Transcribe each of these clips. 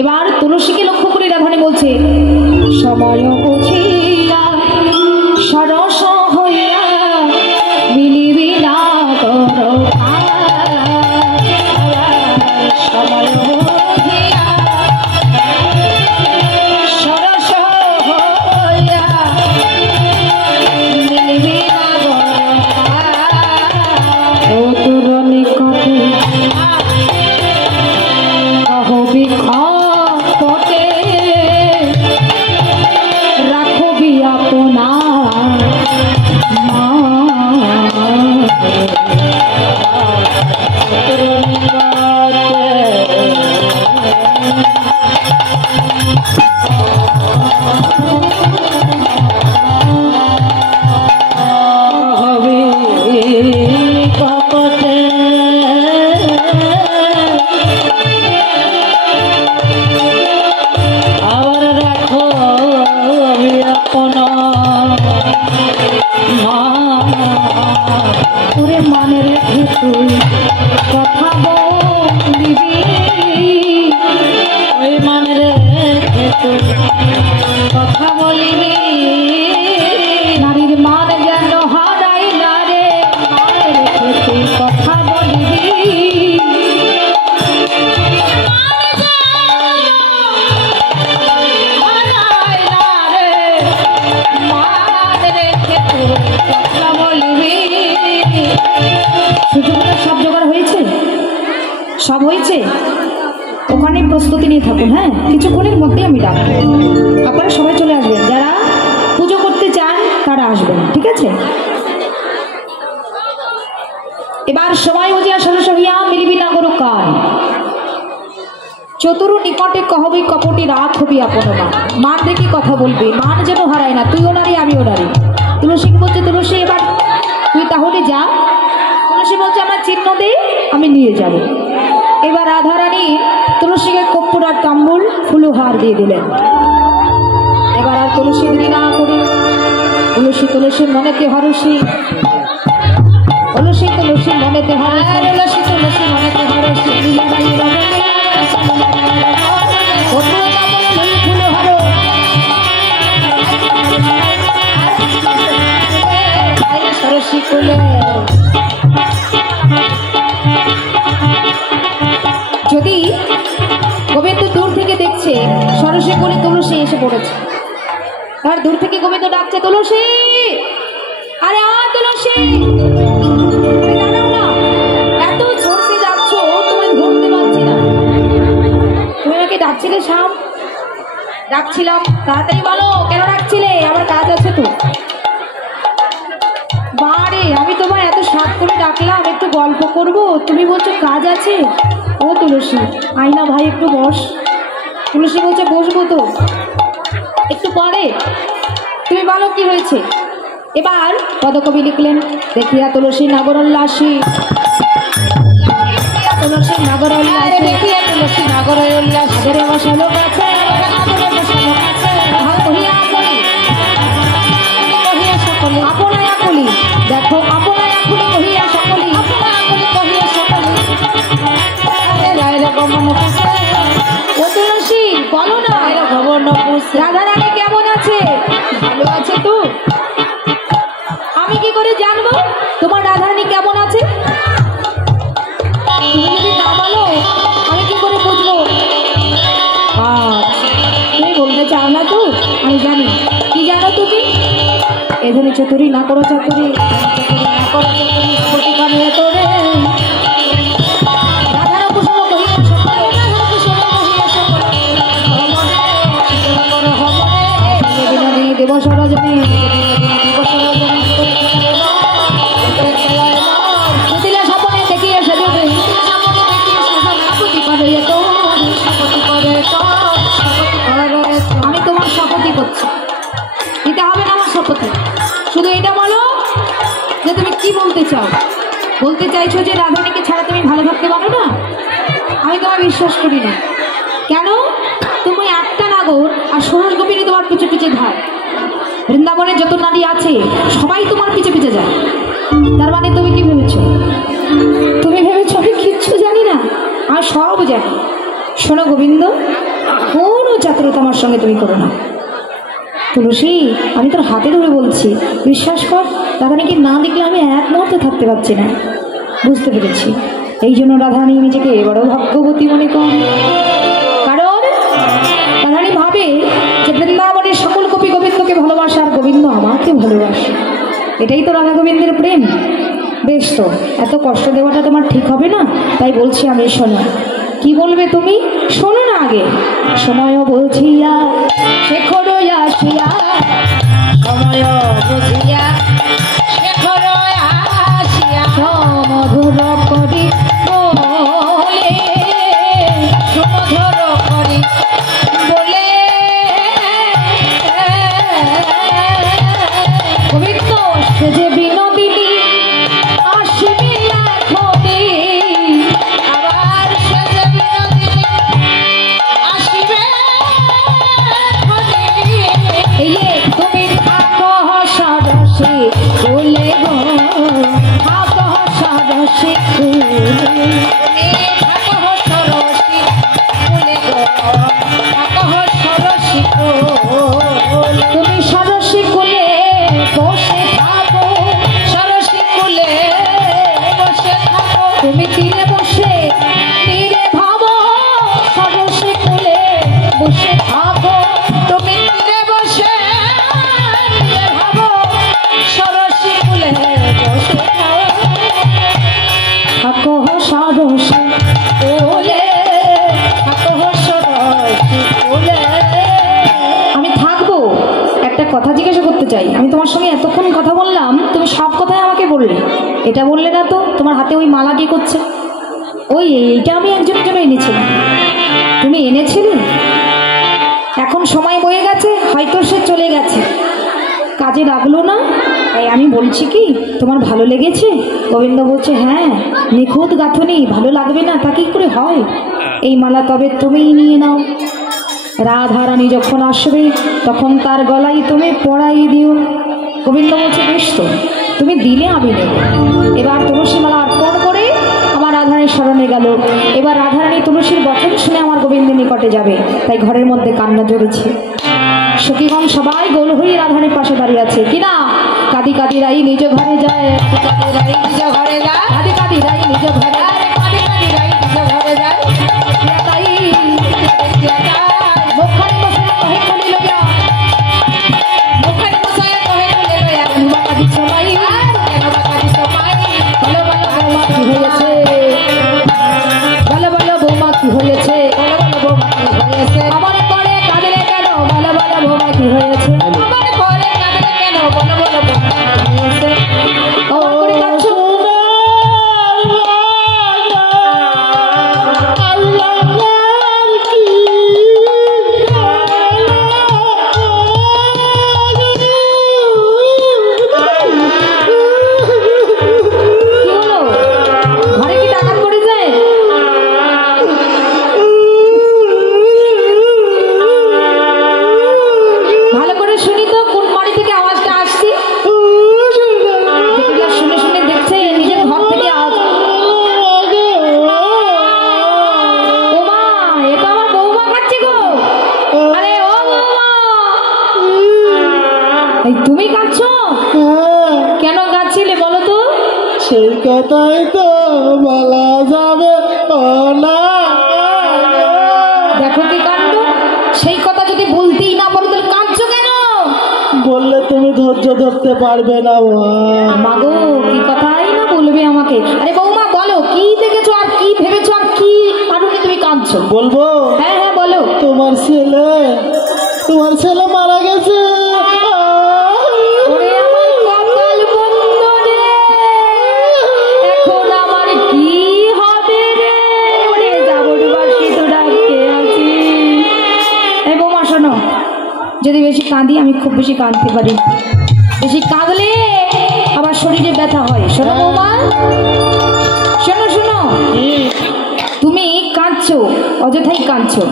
এবার তুলসীকে লক্ষ্য করে রাধারানী বলছে, সময় বুঝিয়া সরস হইয়া মিলিবি না করো, সময় বুঝিয়া সরস হইয়া মিলিবি না করো, তোর নিকটে কহবি খপটে রাখবি আপনা মনে রেখে তুই কথা বলিবি, ওই মনে রেখে তুই কথা বলিবি, নারীর মান যেন হারাই না রে, মনে রেখে তুই কথা বলিবি, হারাই না রে, মনে রেখে তুই কথা বলিবি। সব জোগাড় হয়েছে, সব হয়েছে, ওখানে প্রস্তুতি নিয়ে থাকুন। হ্যাঁ, কিছুক্ষণের মধ্যে আমি ডাকবো, আপনারা সবাই চলে আসবেন, যারা পুজো করতে চান তারা আসবেন, ঠিক আছে? এবার সময় বুঝিয়া সরস হইয়া মিলিবি না করো কান, চতুরু নিকটে কহবি কপটি রাত হবি আপন মান, মান দেখে কথা বলবি, মান যেন হারায় না, তুইও নারী আমিও নারী। তুলসী বলছে, তুলসী এবার তুই তাহলে যা। তুলসী বলছে, আমার চিহ্ন দে, আমি নিয়ে যাব। এবার রাধারানী তুলসীকে কর্পূর আর তাম্বুল ফুলহার দিয়ে দিলেন। এবার আর তুলসী দেরি না করে তুলসী তুলসীর মনেতে হরসি, তুলসী তুলসী মনেতে হরসি, তুলসী তুলসী মনেতে হরসি, পড়েছে। আর দূর থেকে গোবিন্দ ডাকছে, তুলসী, আরে আ তুলসী, আরে দাঁড়াও না, এত ঝরছে যাচ্ছ, তোমায় ধরতে পারছি না। তুমি নাকি ডাকছিলে শাম? ডাকছিলাম, তাড়াতাড়ি বলো কেন ডাকছিলে, আমার কাজ আছে তো। বারে, আমি তোমায় এত সাত করে ডাকলাম, একটু গল্প করব, তুমি বলছো কাজ আছে। ও তুলসী, আয়না ভাই একটু বস। তুলসী বলছে বসবো তো, একটু পরে তুমি বলো কি হয়েছে। এবার পদকবি লিখলেন, দেখিয়া তুলসী নগর উল্লাসী, তুলসী নগর উল্লাসী, দেখিয়া তুলসী নগর উল্লাসী, আদরে বসালো কাছে, আদরে বসালো কাছে, কহিয়া আপনি, কহিয়া সকলে, আপনায় আপনি, দেখো আপনায় আপনি, কহিয়া সকলে, আপনায় আপনি, কহিয়া সকলে, ও তুলসী বলো না, রাধা রানী কেমন আছে? ভালো আছে তো? আমি কি করে জানবো তোমার রাধারানী কেমন আছে? তুমি যদি না বলো আমি কি করে বুঝবো? আচ্ছা, তুমি বলতে চাও না তো, আমি জানি। কি জানো তুমি? এখানে চতুরি না করো চাতুরি, না করো চাতুরি, প্রতিকারে তোরে রাধার কুসুম কহিয়া সকলে, রাধার কুসুম কহিয়া সকলে, দেব সরজনী, দেব সরজনী, সুতিলা স্বপনে দেখিয়া সেজবে, আমি তোমার শপথই করছি, দিতে হবে না আমার শপথে। শুধু এটা বলো যে তুমি কি বলতে চাও। বলতে চাইছো যে রাধারানীকে ছাড়া তুমি ভালো থাকতে পারো না? আমি তোমার বিশ্বাস করি না। কেন? তুমি একটা নাগর আর ষোড়শ গোপিনী তোমার পিছু পিছে ধার। বৃন্দাবনে যত নারী আছে সবাই তোমার পিছে পিছে যায়। তার মানে তুমি কি ভেবেছো? তুমি ভেবেছো আমি কিচ্ছু জানি না? আমি সব জানি। শোনো গোবিন্দ, কোনো চাতুরতা আমার সঙ্গে তুমি করো না। তুলসী, আমি তোর হাতে ধরে বলছি, বিশ্বাস কর, রাধারানীকে না দেখলে আমি এক মুহূর্তে থাকতে পারছি না। বুঝতে পেরেছি, এই জন্য রাধারানী নিজেকে বড় ভাগ্যবতী মনে কর। কারণ রাধারানী ভাবে যে বৃন্দাবনের সকল গোপী গোবিন্দকে ভালোবাসে আর গোবিন্দ আমাকে ভালোবাসে। এটাই তো রাধা গোবিন্দের প্রেম। বেশ, তো এত কষ্ট দেওয়াটা তোমার ঠিক হবে না, তাই বলছি আমি। শোনো, কি বলবে তুমি? শোনো না আগে। সময় বুঝিয়া শেখর আসিয়া, সময় বুঝিয়া শেখর আসিয়া, সমধুর করি বলে, সমধুর করি বলে, গোবিন্দ সেজে বিনোদিনী আসিবে এখনি, আবার সেজে বিনোদিনী আসিবে এখনি। এই যে তুমি থাকো সরসে বলে গো, থাকো সরসে বলে, তুমি থাকো সরসে বলে গো, থাকো সরসে বলে, তুমি সরসে কোলে বসে থাকো, সরসে কোলে বসে থাকো, তুমি তীরে বসে তীরে ভাবো, সরসে কোলে বসে থাকো, তুমি তীরে বসে তীরে ভাবো, সরসে কোলে বসে থাকো, সরসে কোলে, থাকো সরসে কোলে। আমি থাকবো। একটা কথা জিজ্ঞাসা করতে চাই, আমি তোমার সঙ্গে এতক্ষণ কথা বললাম, তুমি সব কথাই আমাকে বললে, এটা বললে না তো তোমার হাতে ওই মালা কি করছে? ওই এইটা আমি একজনের জন্য এনেছিলাম। তুমি এনেছিলে? এখন সময় বয়ে গেছে, হয়তো সে চলে গেছে, কাজে লাগলো না। তাই আমি বলছি কি, তোমার ভালো লেগেছে? গোবিন্দ বলছে হ্যাঁ, নিখুঁত গাঁথনি, ভালো লাগবে না তা কি করে হয়? এই মালা তবে তুমিই নিয়ে নাও। রাধারানী যখন আসবে তখন তার গলায় তুমি পড়াই দিও। গোবিন্দ বলছে বেশ, তো তুমি দিলে আমি নেব। এবার তুলসী মালা অর্পণ করে আমার রাধারানীর স্মরণে গেল। এবার রাধারানী তুলসীর বচন শুনে আমার গোবিন্দের নিকটে যাবে, তাই ঘরের মধ্যে কান্না জড়েছে। সখীগণ সবাই গোল হয়ে রাধারানীর পাশে দাঁড়িয়ে আছে। কিনা কাঁদি কাঁদি রাই নিজ ঘরে যায়, কাঁদি রাই নিজ ঘরে যায়, কাঁদি কাঁদি রাই নিজ ঘরে যায়, কাঁদি কাঁদি রাই নিজ ঘরে যায়, তাই মুখখানি বসে কহে কলি লইয়া, সেই কথাই তো বলা যাবে না। দেখো কি কাণ্ড, সেই কথা যদি বলতেই না পারো তাহলে কাঁদছো কেন? বললে তুমি ধৈর্য ধরতে পারবে না মাগো কি কথাই না বলবে আমাকে। আরে বৌমা বলো, কি দেখেছো আর কি ভেবেছো আর কি কারণে তুমি কাঁদছো? বলবো? হ্যাঁ হ্যাঁ বলো। তোমার ছেলে মারা গেছে। ওরে আমার কপাল বন্ধ রে, এখন আমার কি হবে রে? ওরে যাবড়বাসী তো ডাকতে আছি। এই বৌমা শোনো, যদি বেশি কাঁদি, আমি খুব বেশি কাঁদতে পারি, বেশি কাঁদলে আবার শরীরে ব্যথা হয়। শোনো বৌমা, শোনো শোনো, তুমি কাঁদছো, অযথাই কাঁদছো।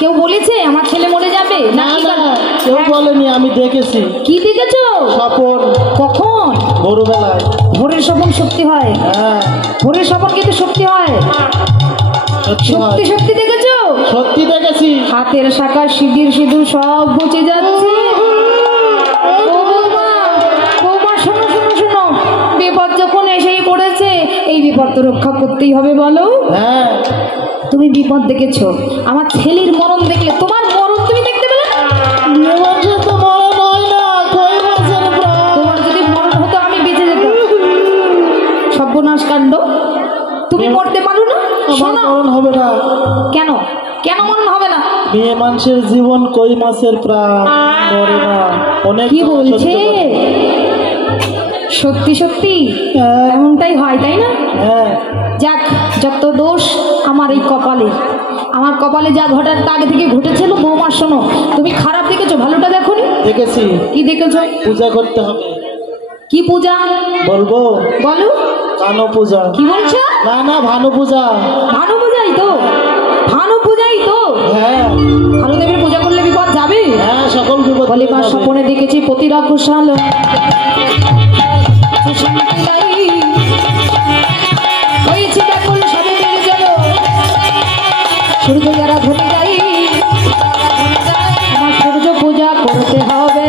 কেউ বলেছে আমার ছেলে মরে যাবে? না না, কেউ বলেনি, আমি দেখেছি। কি দেখেছো? স্বপন। কখন? ভোরবেলায়। ভোরের স্বপন সত্যি হয়? হ্যাঁ, ভোরের স্বপন কিন্তু সত্যি হয়। সত্যি সত্যি দেখেছো? সত্যি দেখেছি। হাতের শাখা সিঁদুর সিঁদুর সব বুঝে যাচ্ছে। বৌমা শোনো শোনো শোনো, বিপদ যখন এসেই পড়েছে, এই বিপদ তো রক্ষা করতেই হবে, বলো? হ্যাঁ, তুমি বিপদ দেখেছো, আমার ছেলের মরণ দেখলে তোমার মরণ তুমি দেখতে পেলে? তোমার যদি মরণ হতো আমি বেঁচে যেতাম। সর্বনাশ কাণ্ড, তুমি মরতে পারো না? মরণ হবে না। কেন? কেন মরণ হবে না? মেয়ে মানুষের জীবন কই মাছের প্রাণ, মরে না। অনেক কি বলছে? সত্যি সত্যি এমনটাই হয়, তাই না? হ্যাঁ। যাক, যত দোষ আমার এই কপালে, আমার কপালে যা ঘটার তা আগে থেকে ঘটেছিল। বৌমা শোনো, তুমি খারাপ দেখেছো, ভালোটা দেখোনি? দেখেছি। কি দেখেছো? পূজা করতে হবে। কি পূজা? বলবো? বলো। ভানু পূজা। কি বলছো? না না, ভানু পূজা। ভানু পূজাই তো, ভানু পূজাই তো। হ্যাঁ, ভানুদেবের পূজা করলে বিপদ যাবে। হ্যাঁ, সকল বিপদ বলে মা স্বপনে দেখেছি পতিরা কুশাল হয়েছে ব্যাকুল সবে নির্জন, সূর্য যারা ধরে যাই, আমার সূর্য পূজা করতে হবে।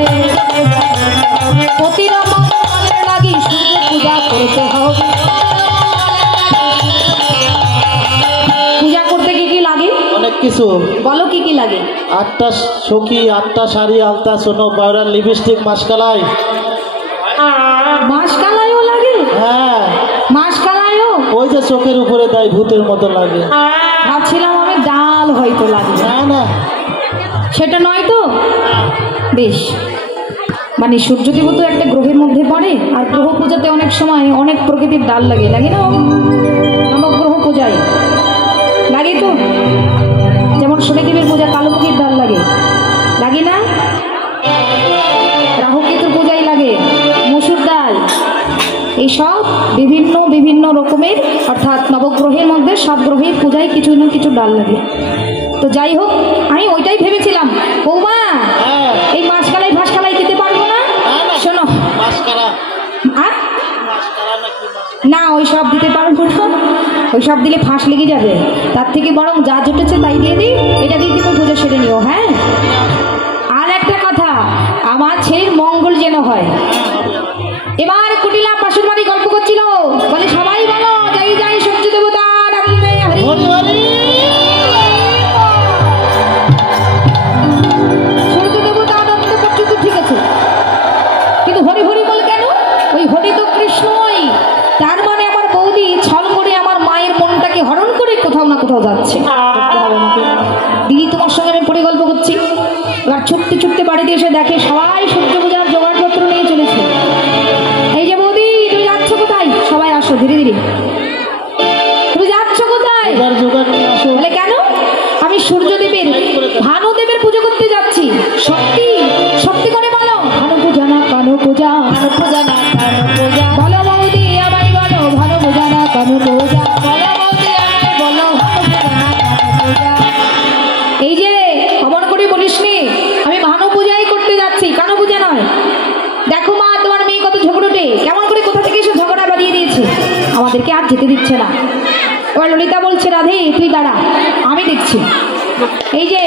পতিরা মঙ্গলের লাগি সূর্য পূজা করতে হবে। পূজা করতে কি কি লাগে? অনেক কিছু। বলো কি কি লাগে? 8টা সখী, 8টা শাড়ি, আলতা, সোনো, পাউডার, লিপস্টিক, মাসকালাই। মাসকালাইও লাগে? হ্যাঁ, মাসকালাইও? ওই যে চোখের উপরে দেয়, ভূতের মতো লাগে। ভাবছিলাম আমি ডাল হয়তো লাগে। না না, সেটা নয় তো? বেশ, মানে সূর্যদেব তো একটা গ্রহের মধ্যে পড়ে, আর গ্রহ পূজাতে অনেক সময় অনেক প্রকৃতির ডাল লাগে, লাগে না? নবগ্রহ পূজায় লাগে তো, যেমন শনিদেবের পূজা কালোমুখীর ডাল লাগে, লাগে না? রাহু কেতুর পূজায় লাগে মসুর ডাল। এইসব বিভিন্ন বিভিন্ন রকমের, অর্থাৎ নবগ্রহের মধ্যে সব গ্রহের পূজায় কিছু না কিছু ডাল লাগে। তো যাই হোক, আমি ওইটাই ভেবেছিলাম বৌমা, এই মাসকালাই ভাসকালাই দিতে পারবো না? শোনো, না ওই সব দিতে পারবো না, ওই সব দিলে ফাঁস লেগে যাবে। তার থেকে বরং যা জুটেছে তাই দিয়ে দিই, এটা দিয়ে তুমি পুজো সেরে নিও। হ্যাঁ, আর একটা কথা, আমার ছেলের মঙ্গল যেন হয়। এবার কুটিলা পাশের বাড়ি গল্প করছিল, বলে সবাই বলো যাই যাই সূর্য দেবতা সূর্য দেবতা আনন্দ পর্যন্ত ঠিক আছে, কিন্তু হরি হরি বল কেন? ওই হরি তো কৃষ্ণই। তার মানে আমার বৌদি ছল করে আমার মায়ের মনটাকে হরণ করে কোথাও না কোথাও যাচ্ছে। দিদি তোমার সঙ্গে আমি পরে গল্প করছি, এবার ছুটতে ছুটতে বাড়িতে এসে দেখে সবাই সূর্য পূজার জোগাড়পত্র নিয়ে চলেছে। এই যে বৌদি, তুমি যাচ্ছ কোথায়? সবাই আসো ধীরে ধীরে। তুমি যাচ্ছ কোথায়? বলে কেন? আমি সূর্যদেবের ভানুদেবের পুজো করতে যাচ্ছি। সত্যি সত্যি করে বলো। ভানু পূজা না কানু পূজা, ভানু পূজা না কানু পূজা, বলো বৌদি আমায় বলো, ভানু পূজা না কানু পূজা, বলো বৌদি আমায় বলো, ভানু পূজা না কানু পূজা। এই যে খবর করে বলিস নি, আমি ভানু পূজাই করতে যাচ্ছি, কানু পূজা নয়। দেখো মা, তোমার মেয়ে কত ঝগড়টে, কেমন করে কোথা থেকে এসে ঝগড়া বাড়িয়ে দিয়েছে, আমাদেরকে আর যেতে দিচ্ছে না। এবার ললিতা বলছে, রাধে তুই দাঁড়া, আমি দেখছি। এই যে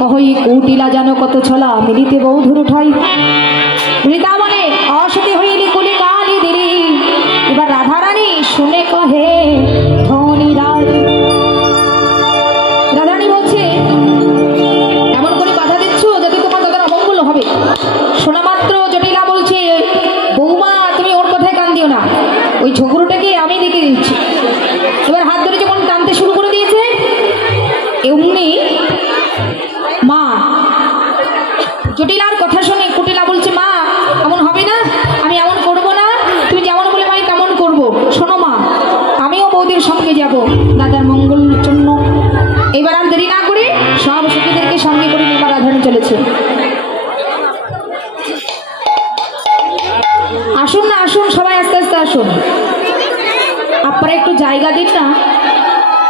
কহই কৌটিলা জানো কত ছলা, মিলিতে বৌধুর ঠাই। ললিতা বলে, অসতী হইলি কুলি কালি দিলি। এবার রাধা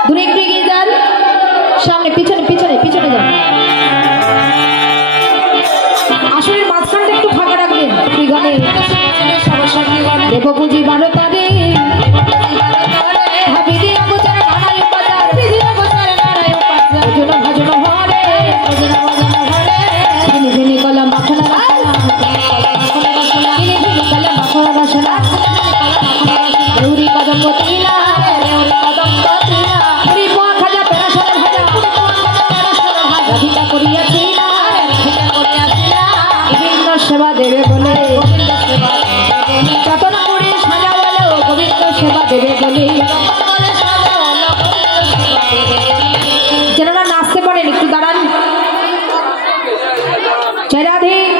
দূরে একটু এগিয়ে যান, সামনে পিছনে পিছনে পিছনে যান। আসলে মাঝখানটা একটু ফাঁকা রাখবেন। তুই গানে দেব বুঝি বারো তারে সেবা দেবে বলে যতন করে সাজা বলো গোবিন্দ সেবা দেবে বলে। যারা নাচতে পারেন একটু দাঁড়ান। জয় রাধে।